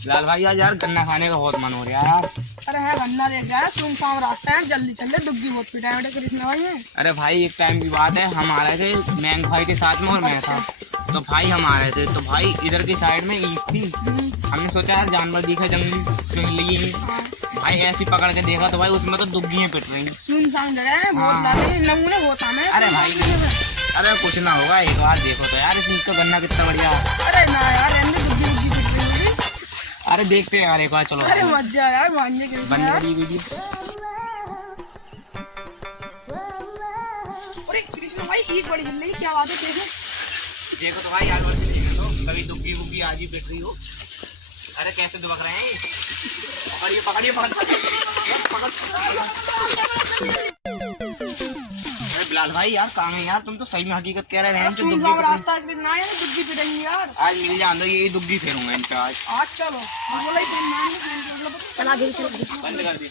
लाल भाई आज यार गन्ना खाने का बहुत मन हो रहा है यार। अरे है गन्ना देख यार, सुनसान रास्ता है, जल्दी चल ले, दुग्गी बहुत पिटा है कृष्ण भाई है। अरे भाई एक टाइम की बात है, हम आ रहे थे मैंग भाई के साथ में और मैं था। तो भाई हम आ रहे थे तो भाई इधर की साइड में ईंट थी। हमने सोचा यार जानवर दिखा जंगली जंगली भाई ऐसी पकड़ के देखा तो भाई उसमें तो दुग्गियां पिट रही। सुनसान जगह है, बहुत लाते नमूने बहुत हमें। अरे भाई अरे कुछ ना होगा, एक बार देखो तो यार इस का गन्ना कितना बढ़िया है। अरे ना यार रहने दुग्गी दुग्गी पिट रही होगी। अरे देखते हैं यार एक बार, चलो। अरे मजा यार मानने के बन यार। गई वीडियो। अरे कृष्ण भाई ईद बड़ी जल्दी क्या बात है, देखो देखो तो भाई आज बार देखने तो कभी दुग्गी वुग्गी आज ही पिट रही हो। अरे कैसे दुबक रहे हैं, पकड़िए पकड़िए अरे बिलाल भाई यार कहाँ है यार, तुम तो सही में हकीकत कह रहे हैं। सुनसान रास्ता कितना है, दुग्गी पिटेंगी यार। आज मिल जाए यही दुग्गी फेरूंगा इन पे आज। चलो बोला ही चला दी बंद कर दी।